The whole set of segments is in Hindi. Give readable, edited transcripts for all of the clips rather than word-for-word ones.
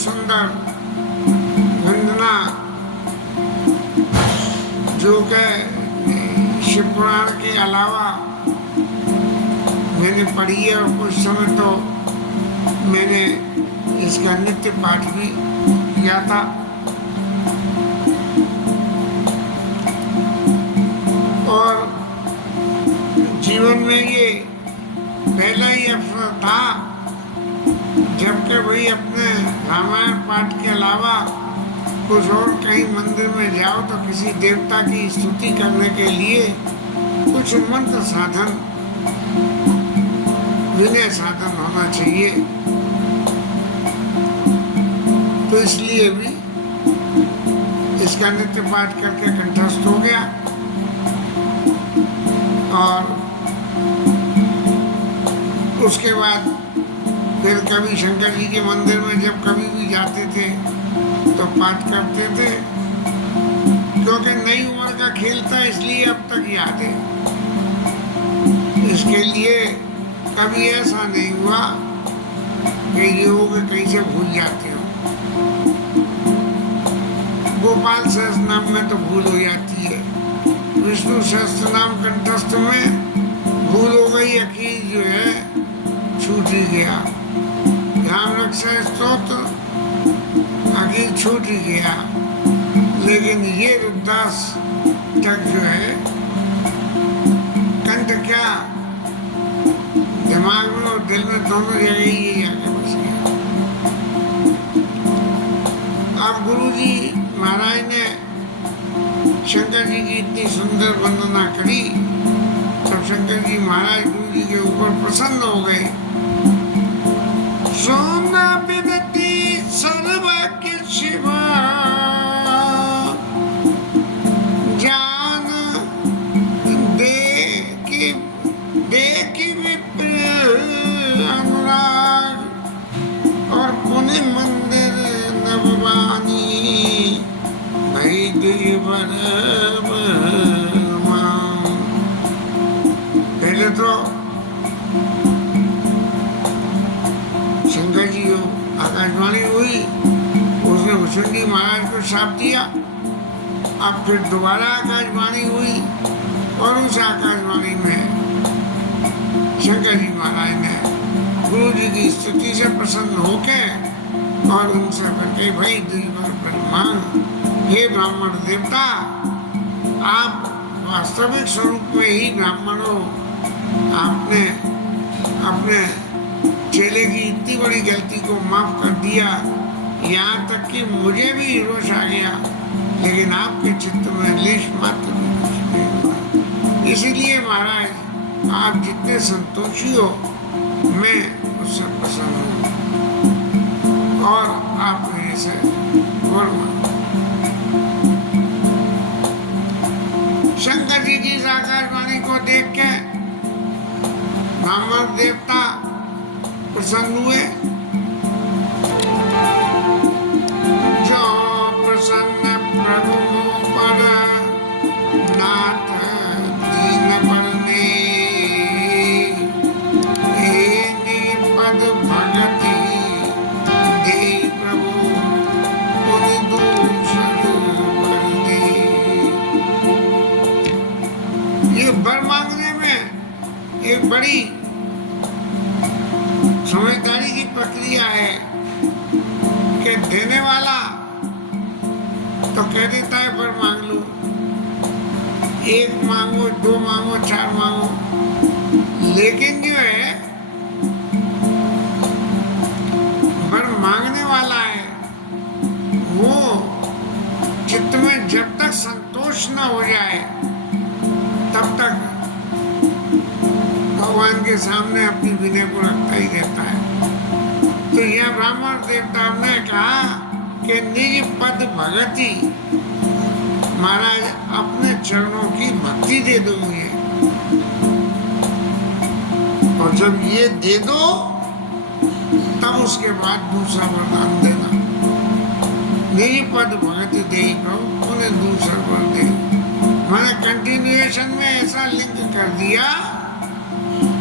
सुंदर वंदना जो कि शिव पुराण के अलावा मैंने पढ़ी है, और कुछ समय तो मैंने इसका नित्य पाठ भी किया था। और जीवन में ये पहला ही अवसर था जबकि भाई अपने रामायण पाठ के अलावा कुछ और कहीं मंदिर में जाओ तो किसी देवता की स्तुति करने के लिए कुछ मंत्र साधन, विनय साधन होना चाहिए। तो इसलिए भी इसका नित्य पाठ करके कंठस्थ हो गया। और उसके बाद फिर कभी शंकर जी के मंदिर में जब कभी भी जाते थे तो पाठ करते थे, क्योंकि नई उम्र का खेल था इसलिए अब तक याद है। इसके लिए कभी ऐसा नहीं हुआ कि योग कहीं से भूल जाते हो। गोपाल सहस्त्र नाम में तो भूल हो जाती है, विष्णु सहस्त्र नाम कंठस्थ में भूल हो गई, अखीर जो है छूट ही गया। राम रक्षा स्तोत्र अखीर छूट ही गया। लेकिन ये रुद्रदास तक जो है कंठ क्या दिमाग में और दिल में दोनों जगह ही ये आके बस गया। अब गुरु जी महाराज ने शंकर जी की इतनी सुंदर वंदना करी, तब शंकर जी महाराज गुरु जी के ऊपर प्रसन्न हो गए। सोना विनती सर्व के शिवा जान दे की विप्र अनुराग, और पुण्य मंदिर नववानी भई पहले तो शंकर जी आकाशवाणी हुई, उसने भुजंगी महाराज को शाप दिया। अब फिर दोबारा आकाशवाणी हुई, और उस आकाशवाणी में शंकर जी महाराज ने गुरु जी की स्तुति से प्रसन्न होके और उनसे कहते, भाई द्विवर ब्रह्मांड, हे ब्राह्मण देवता, आप वास्तविक स्वरूप में ही ब्राह्मण हो। आपने अपने चेले की इतनी बड़ी गलती को माफ कर दिया, यहाँ तक कि मुझे भी रोष आ गया, लेकिन आपके चित्त में लेश मात्र भी दोष नहीं हुआ। इसीलिए महाराज आप जितने संतोषी हो, मैं उससे प्रसन्न हूँ, और आप मेरे से वर मांगो। शंकर जी की इस आकाशवाणी को देख के ब्राह्मण देवता प्रसन्न हुए। जो प्रसन्न प्रभु पर नाथ दीन बरने, पद भगति दे प्रभु पुनि दूषण बरने। ये वर मांगने में एक बड़ी समझदारी की प्रक्रिया है कि देने वाला तो कह देता है वर मांग लो, एक मांगो, दो मांगो, चार मांगो, लेकिन जो है वर मांगने वाला है वो चित्त में जब तक संतोष न हो जाए तब तक भगवान के सामने अपनी विनय को रखता ही रहता है। तो यह ब्राह्मण देवता ने कहा कि निज पद भगति, महाराज अपने चरणों की भक्ति दे दो मुझे, और जब ये दे दो तब उसके बाद दूसरा वरदान देना। निज पद भगति दे प्रभु उन्हें दूसरा वर दे। मैंने कंटिन्यूएशन में ऐसा लिंक कर दिया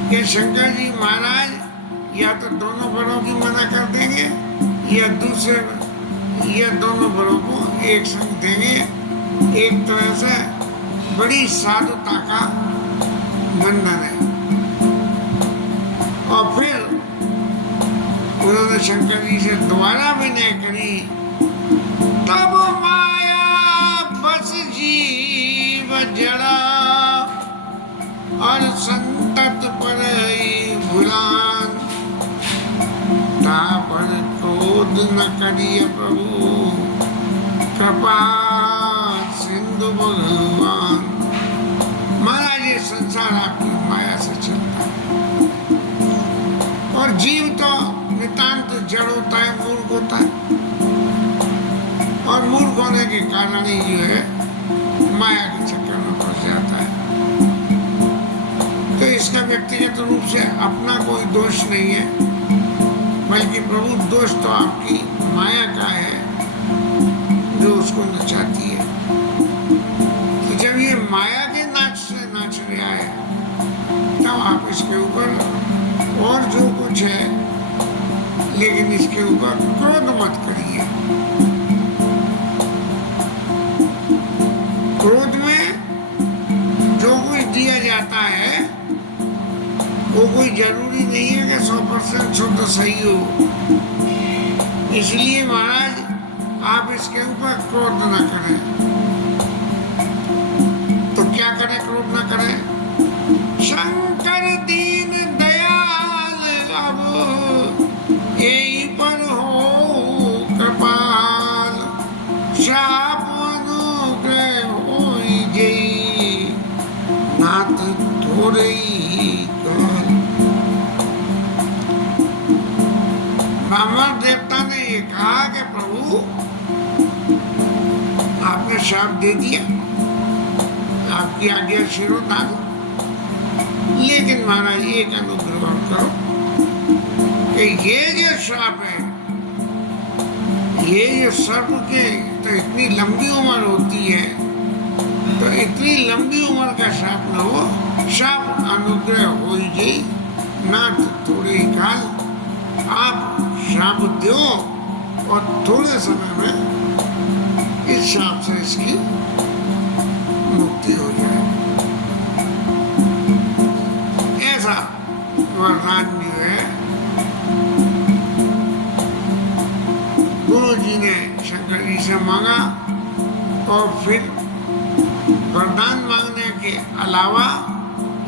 कि शंकर जी महाराज या तो दोनों वरों की मना कर देंगे या दूसरे, या दोनों बड़ों को एक संग देंगे। एक तरह से बड़ी साधुता का बंधन है। और फिर उन्होंने शंकर जी से दोबारा विनय करी, तब माया बस जीव जड़ा और संतत पर भुलान, तापर क्रोध न करिए प्रभु कृपा सिंधु भगवान। महाराज ये संसार आपकी माया से चलता है और जीव तो नितांत जड़ होता है, मूर्ख होता है, और मूर्ख होने के कारण ही जो है माया के चक्कर में फंस जाता है। तो इसका व्यक्तिगत रूप से अपना कोई दोष नहीं है, बल्कि प्रभु दोष तो आपकी माया का है जो उसको नचाती है। तो जब ये माया के नाच से नाच रहा है, तब आप इसके ऊपर और जो कुछ है, लेकिन इसके ऊपर क्रोध मत करिए। क्रोध में जो कुछ दिया जाता है वो कोई जरूरी नहीं है कि 100% शुद्ध सही हो। इसलिए महाराज आप इसके ऊपर क्रोध न करें। तो क्या करें, क्रोध न करें? शंकर दीन दयाल अब यही पर हो कृपाल, शाप अनुग्रह होई जई नाथ थोड़े काल। ब्राह्मण देवता ने ये कहा कि प्रभु आपने शाप दे दिया, आपकी आज्ञा शिरोधार्य, लेकिन महाराज एक अनुग्रह करो कि ये जो श्राप है, ये जो सर्प के तो इतनी लंबी उम्र होती है, तो इतनी लंबी उम्र का श्राप न हो, शाप अनुग्रह हो जाए नाथ थोड़े काल। आप श्राप दो और थोड़े समय में इस श्राप से इसकी मुक्ति हो जाए। ऐसा वरदान जो है गुरु जी ने शंकर जी से मांगा, और फिर वरदान मांगने के अलावा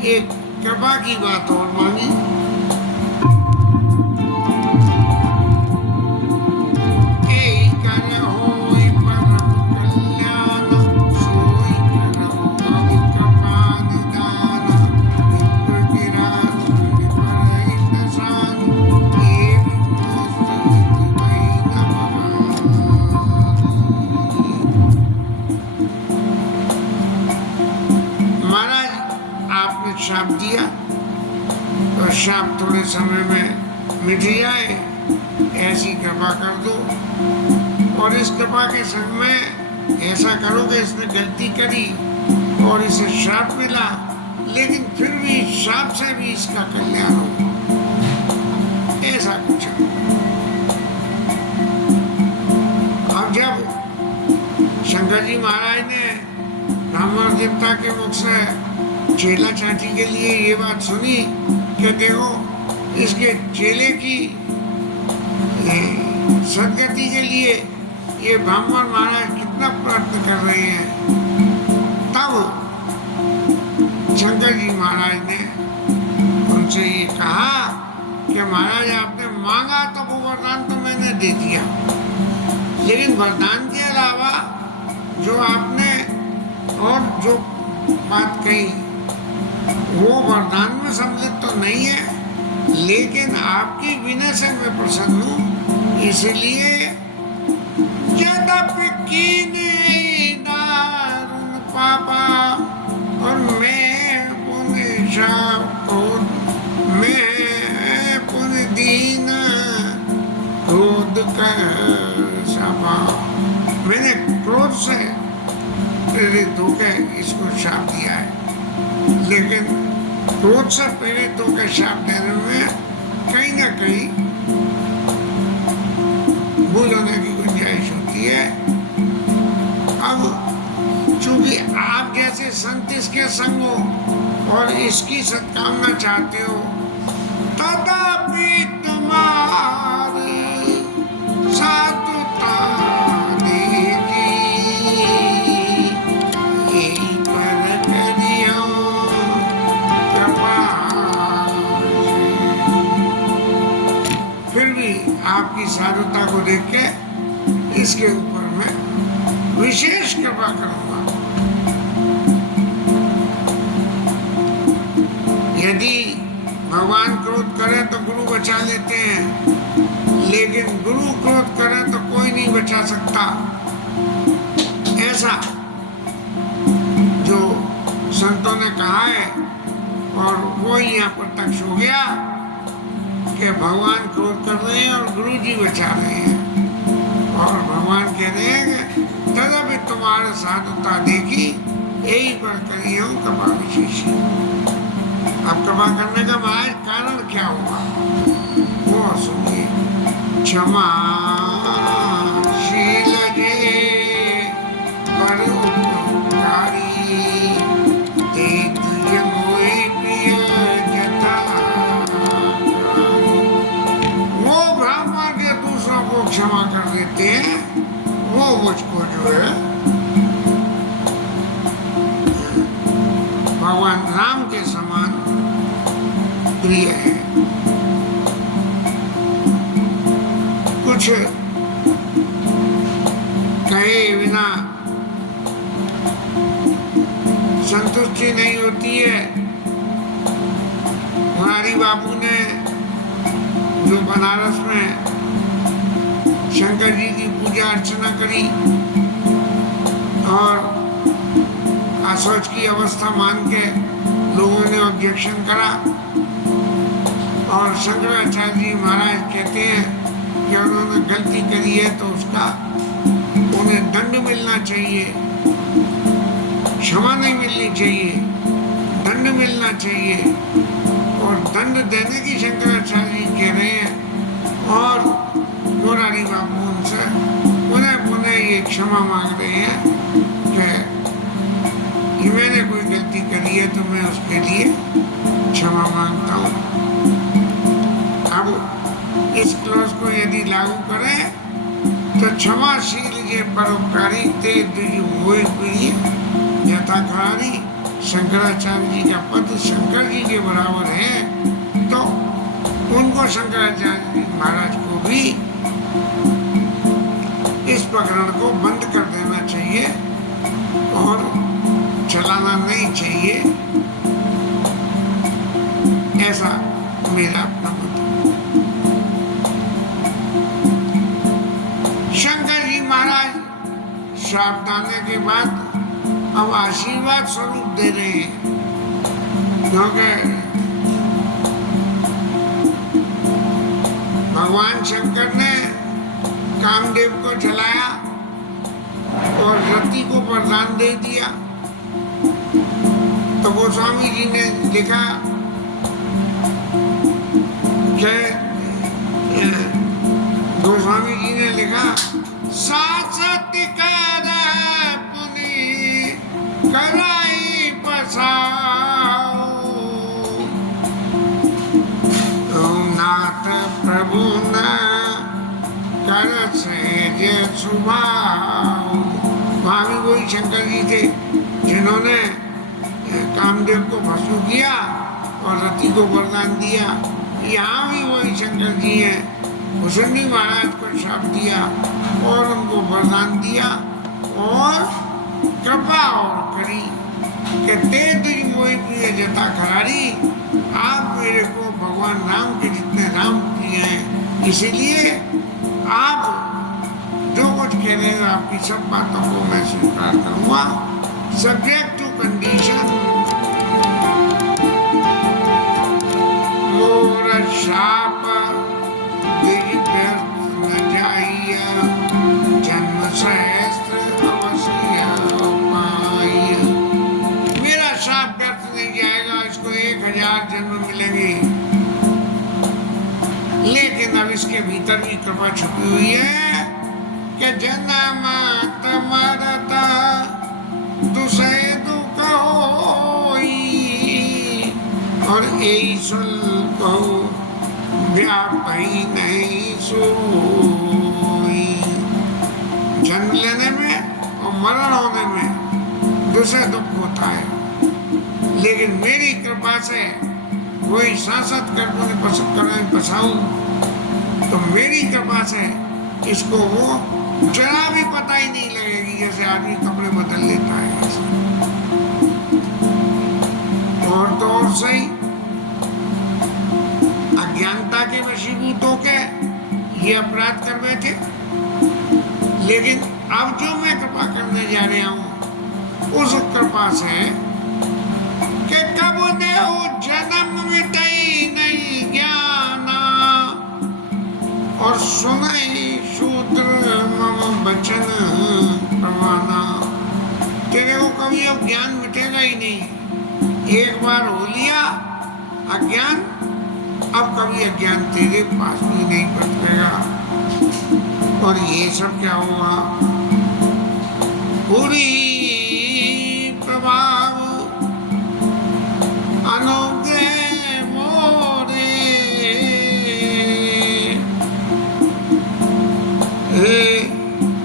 एक कृपा की बात और मांगी। श्राप दिया तो श्राप थोड़े समय में मिट जाए, ऐसी कृपा कर दो। और इस कृपा के संग में ऐसा करो कि इसने गलती करी और इसे श्राप मिला, लेकिन फिर भी श्राप से भी इसका कल्याण हो, ऐसा कुछ। अब जब शंकर जी महाराज ने ब्राह्मण देवता के मुख से चेला चाची के लिए ये बात सुनी कि देखो इसके चेले की सदगति के लिए ये ब्राह्मण महाराज कितना प्रयत्न कर रहे हैं, तब शंकर जी महाराज ने उनसे ये कहा कि महाराज आपने मांगा तो वो वरदान तो मैंने दे दिया, लेकिन वरदान के अलावा जो आपने और जो बात कही वो वरदान में सम्मिलित तो नहीं है, लेकिन आपकी विनय से मैं प्रसन्न हूँ। इसलिए यद्यपि कीन्हे दारुण पापा और मैं पुण्य शाप, मैं पुण्य दीन क्रोध कर सभा। मैंने क्रोध से प्रेरित होकर इसको शाप दिया है, लेकिन क्रोध से प्रेरित होकर शाप देने में कहीं ना कहीं भूल होने की गुंजाइश होती है। अब चूंकि आप जैसे संत इसके संग हो और इसकी सत्कामना चाहते हो, तथापि तुम्हारी साधुता देखी यही पर करियो कृपा। फिर भी आपकी साधुता को देख के इसके ऊपर मैं विशेष कृपा करूंगा। यदि भगवान क्रोध करे तो गुरु बचा लेते हैं, लेकिन गुरु क्रोध करे तो कोई नहीं बचा सकता। ऐसा जो संतों ने कहा है, और वो यहाँ प्रत्यक्ष हो गया कि भगवान क्रोध कर रहे हैं और गुरु जी बचा रहे हैं। और भगवान कह रहे हैं कि तदपि तुम्हारे साधुता देखी यही पर करी हूँ कृपा विशेषी। अब कृपा करने का महाराज कारण क्या हुआ वो सुनिए। क्षमा शील जे परोपकारी ते तुझ मोहे प्रिय जथा। वो ब्राह्मण के दूसरों को क्षमा कर देते हैं, वो मुझको जो है भगवान राम के समान प्रिय है। कुछ कहे बिना संतुष्टि नहीं होती है। मुरारी बाबू ने जो बनारस में शंकर जी की पूजा अर्चना करी और असोच की अवस्था मान के लोगों ने ऑब्जेक्शन करा, और शंकराचार्य जी महाराज कहते हैं कि उन्होंने गलती करी है तो उसका उन्हें दंड मिलना चाहिए, क्षमा नहीं मिलनी चाहिए, दंड मिलना चाहिए। और दंड देने की शंकराचार्य जी कह रहे हैं और मुरारी बाबू उनसे पुनः पुनः ये क्षमा मांग रहे हैं कि मैंने कोई गलती करी है तो मैं उसके लिए क्षमा मांगता हूँ। अब इस क्लॉज को यदि लागू करें तो क्षमाशील जे परोपकारी ते द्विज मोहि प्रिय यथाकारी। शंकराचार्य जी का पद शंकर जी के बराबर है, तो उनको शंकराचार्य जी महाराज को भी इस प्रकरण को बंद कर देना चाहिए और चलाना नहीं चाहिए, ऐसा मेरा अपना मत है। शंकर जी महाराज श्राप देने के बाद अब आशीर्वाद स्वरूप दे रहे हैं, क्योंकि भगवान शंकर ने कामदेव को जलाया और रति को वरदान दे दिया। तो गोस्वामी जी ने लिखा कि गोस्वामी जी ने लिखा सासत कर पुनि कराई पसाओ नाथ प्रभु न कर से सुभाव। वहाँ भी वही शंकर जी थे जिन्होंने कामदेव को भस्म किया और रति को वरदान दिया। यहाँ भी वही शंकर जी हैं, भुसंडी महाराज को श्राप दिया और उनको वरदान दिया और कृपा और करी कि ते तुझ मोहि प्रिय जथा करारी। आप मेरे को भगवान राम के जितने राम प्रिय हैं, इसीलिए आप जो कुछ कह रहे हो आपकी सब बातों को मैं स्वीकार करूँगा, सब्जेक्ट टू कंडीशन। मोर शाप दिज व्यर्थ न जाइए, जन्म सहस्त्र अवश्य पाइए। मेरा शाप व्यर्थ नहीं जाएगा, इसको 1000 जन्म मिलेंगे, लेकिन अब इसके भीतर भी कृपा छुपी हुई है। के जन्म मरता तुसे दुख होई और यही सुन कहो व्यापी नहीं सोई। जन्म लेने में और मरण होने में दूसरे दुख होता है, लेकिन मेरी कृपा से कोई सांसद कर बसाऊं तो मेरी कृपा से इसको वो जरा भी पता ही नहीं लगेगी, जैसे आदमी कपड़े बदल लेता है ऐसे। और तो और सही अज्ञानता के वशीभूत होके ये अपराध कर बैठे, लेकिन अब जो मैं कृपा करने जा रहा हूं उस कृपा से कि कब ने वो जन्म मिटई नहीं ज्ञाना और सुनई शूद्र मम बचन प्रवाना। तेरे को कभी अब ज्ञान मिटेगा ही नहीं, एक बार हो लिया अज्ञान, अब कभी अज्ञान तेरे पास भी नहीं बचेगा। और ये सब क्या हुआ, पूरी प्रभाव अनुग्रह मोरे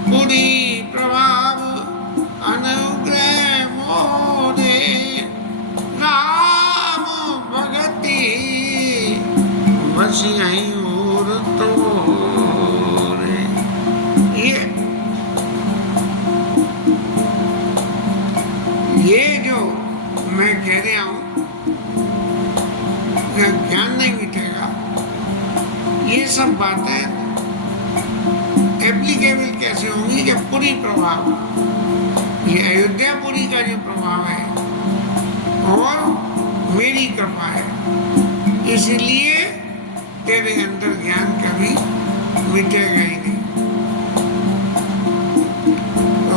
पूरी प्रभाव अनुग्रह मोरे राम भगति बसियाई और तोरे। ये जो मैं कह रहा हूं ज्ञान नहीं मिटेगा, ये सब बातें एप्लीकेबल कैसे होंगी कि पूरी प्रभाव, ये अयोध्यापुरी का जो प्रभाव है और मेरी कृपा है, इसलिए तेरे अंदर ज्ञान कभी मिटेगा ही नहीं।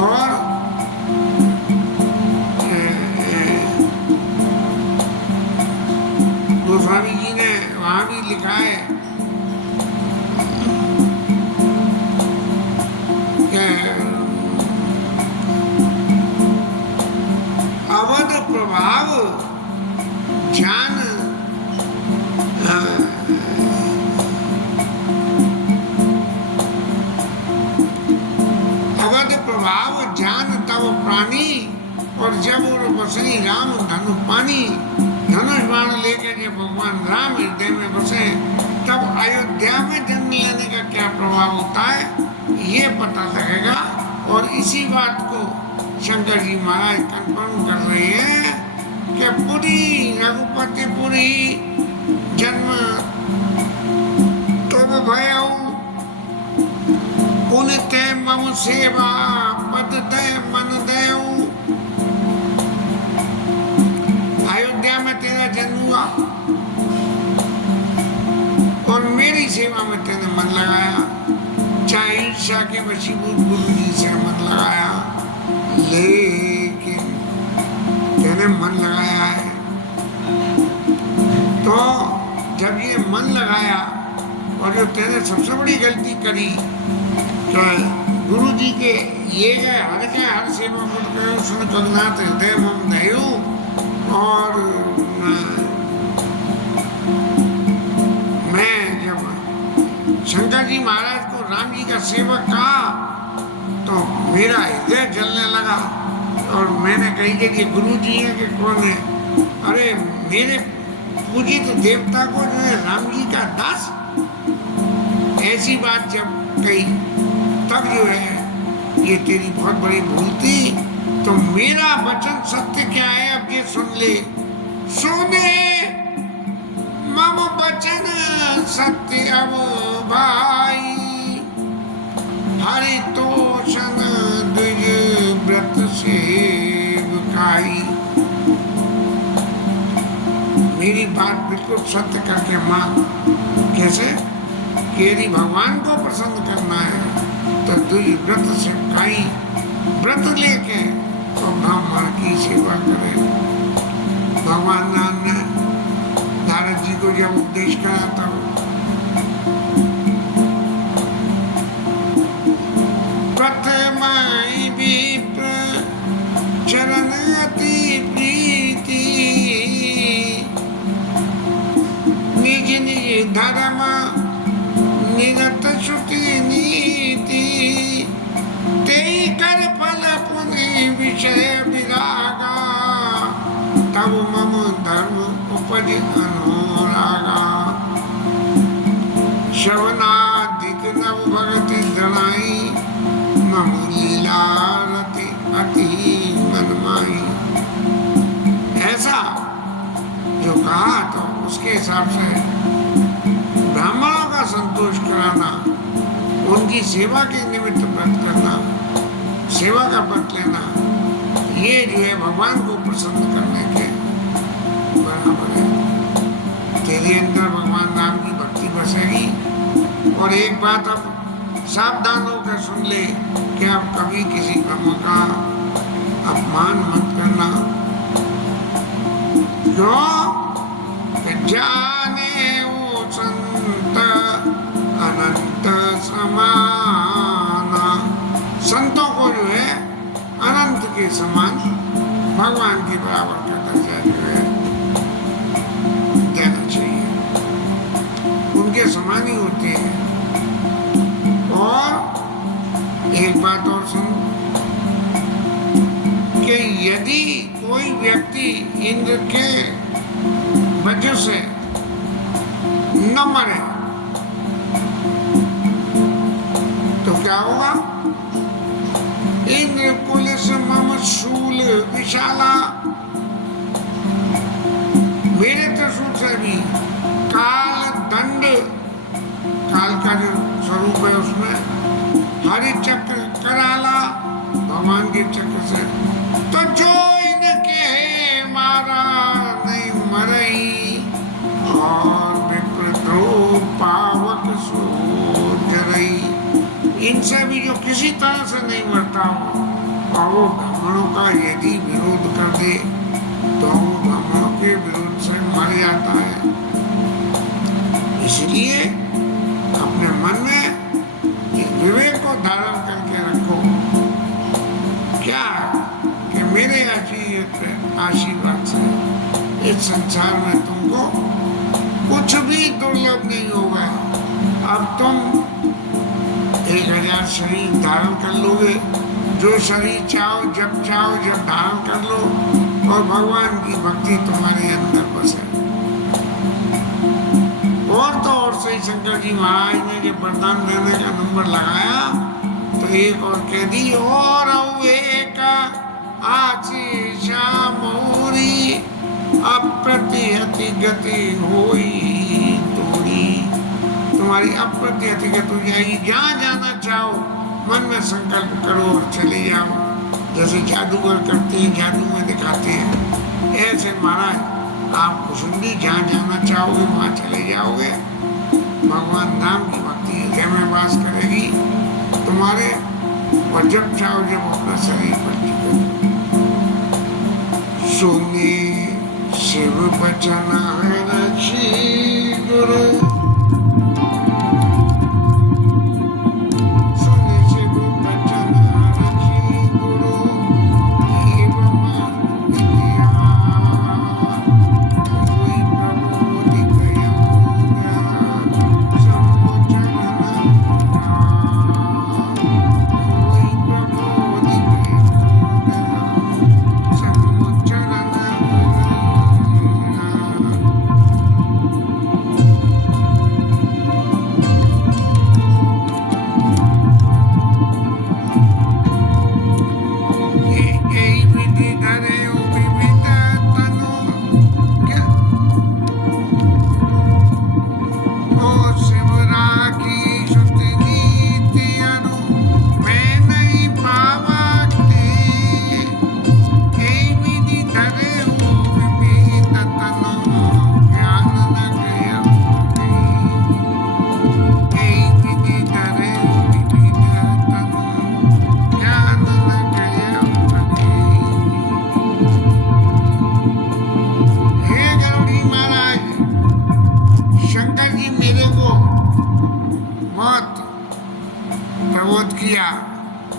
और गोस्वामी जी ने वहां भी लिखा है कि अवध प्रभाव जान अवध प्रभाव जान तब प्राणी और जब बसनी राम धनु पानी। धनुष बाण लेकर जब भगवान राम हृदय में बसे तब अयोध्या में जन्म लेने का क्या प्रभाव होता है ये पता लगेगा। और इसी बात को शंकर जी महाराज कंफर्म कर रहे हैं कि पूरी रघुपतिपुरी जन्म तो भय उनते मम सेवा पद दे मन देऊ। अयोध्या में तेरा जन्म हुआ और मेरी सेवा में तेने मन लगाया, चाहे ईर्ष्या के वशीभूत गुरु जी से मन लगाया, लेकिन तेने मन लगाया है। तो जब ये मन लगाया और जो तेने सबसे बड़ी गलती करी तो गुरु जी के ये गए हर सेवा को सुन करुणात हृदय मम दयु। और मैं जब शंकर जी महाराज को राम जी का सेवक कहा तो मेरा हृदय जलने लगा और मैंने कही कि गुरु जी है कि कौन है, अरे मेरे पूजित देवता को जो है राम जी का दास। ऐसी बात जब कही तब जो है ये तेरी बहुत बड़ी भूल थी। तो मेरा वचन सत्य क्या है अब ये सुन ले। सुने मम वचन सत्य अब भाई हरि तोषण द्विज व्रत सेवकाई। मेरी बात बिल्कुल सत्य करके मान। कैसे कि यदि भगवान को प्रसन्न करना है तो द्विज व्रत सेवकाई, व्रत लेके तो ब्राह्मण की सेवा करें। भगवान राम ने नारद जी को जब उपदेश करा तब धर्म उपज अनुरागा, शवनाधिक नव भगति दृढ़ाई, मम लीला रति अति मनमाई। ऐसा जो कहा तो उसके हिसाब से ब्राह्मणों का संतोष कराना, उनकी सेवा के निमित्त व्रत करना, सेवा का व्रत लेना, ये जो है भगवान को प्रसन्न करने के बराबर है। तेरे अंदर भगवान राम की भक्ति बसेगी। और एक बात अब सावधान होकर सुन ले कि आप कभी किसी ब्रह्म का अपमान मत करना। क्यों? जाने वो संत अनंत समाना, संतों को जो है अनंत के समान भगवान के बराबर का दर्जा जो है देना चाहिए, उनके समान ही होते हैं। और एक बात और सुन कि यदि कोई व्यक्ति इंद्र के वजह से न मरे तो क्या होगा? इंद्र कुल से मम शूल विशाला, मेरे त्रिशूल से भी काल दंड, काल का जो स्वरूप है उसमें हरि चक्र कराला, भगवान के चक्र से, तो जो इनके मारा नहीं मरई, और विप्रद्रोह पावक सो जरई, इनसे भी जो किसी तरह से नहीं मरता हो और वो ब्राह्मणों का यदि विरोध कर दे तो वो ब्राह्मणों के विरोध से मर जाता है। इसलिए अपने मन में इस विवेक को धारण करके रखो क्या कि मेरे आशीर्वाद से इस संसार में तुमको कुछ भी दुर्लभ नहीं होगा। अब तुम 1000 शरीर धारण कर लोगे, जो शरीर चाहो जब धारण कर लो, और भगवान की भक्ति तुम्हारे अंदर बसे। और तो और सही शंकर जी महाराज ने जब वरदान देने का नंबर लगाया तो एक और कह दी, और एक आशीषा मोरी अप्रतिहति गति होई तोरी, तुम्हारी अप्रतिहति गति हो जाएगी। जहाँ जाना चाहो मन में संकल्प करो और चले जाओ, जैसे जादूगर करते हैं, जादू में दिखाते हैं, ऐसे महाराज आप कुसुंडी जहाँ जाना चाहोगे वहाँ चले जाओगे। भगवान राम की भक्ति हृदय में वास करेगी तुम्हारे, और जब चाहो जब अपना शरीर पर टिको। सुने शिव बचन रची गुरु,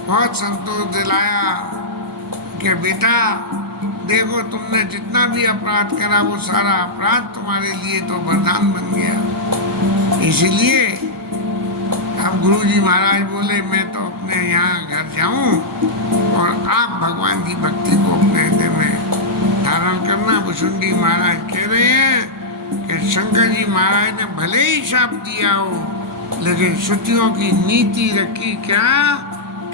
बहुत संतोष दिलाया कि बेटा देखो तुमने जितना भी अपराध करा वो सारा अपराध तुम्हारे लिए तो वरदान बन गया। इसलिए अब गुरुजी महाराज बोले मैं तो अपने यहाँ घर जाऊं और आप भगवान की भक्ति को अपने हृदय में धारण करना। भुसुंडी महाराज कह रहे हैं कि शंकर जी महाराज ने भले ही शाप दिया हो, लेकिन श्रुतियों की नीति रखी क्या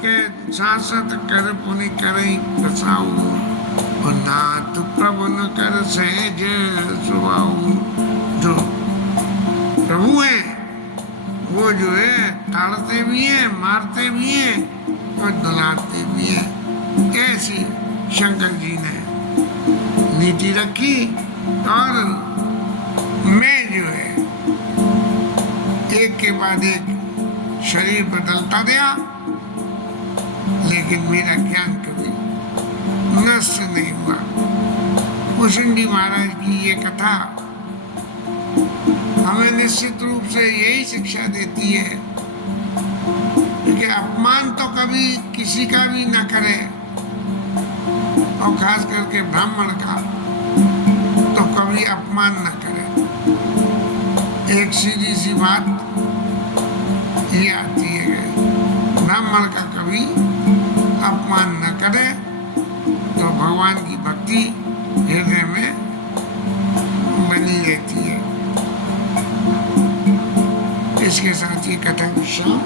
कि सांसत कर पुनि करई बसाऊ, और नाथ प्रभु न कर सहज सुभाऊ। जो प्रभु है वो जो है ताड़ते भी हैं, मारते भी हैं और दुलारते भी हैं। ऐसी शंकर जी ने नीति रखी। और मैं जो है एक के बाद एक शरीर बदलता गया, लेकिन मेरा ज्ञान कभी नष्ट नहीं हुआ। भुसुंडी महाराज की ये कथा हमें निश्चित रूप से यही शिक्षा देती है कि अपमान तो कभी किसी का भी न करें, और खास करके ब्राह्मण का तो कभी अपमान न करें। एक सीधी सी बात ये आती है कि ब्राह्मण का कभी अपमान न करे, तो भगवान की भक्ति हृदय में बनी रहती है। इसके साथ ही कथा विश्राम।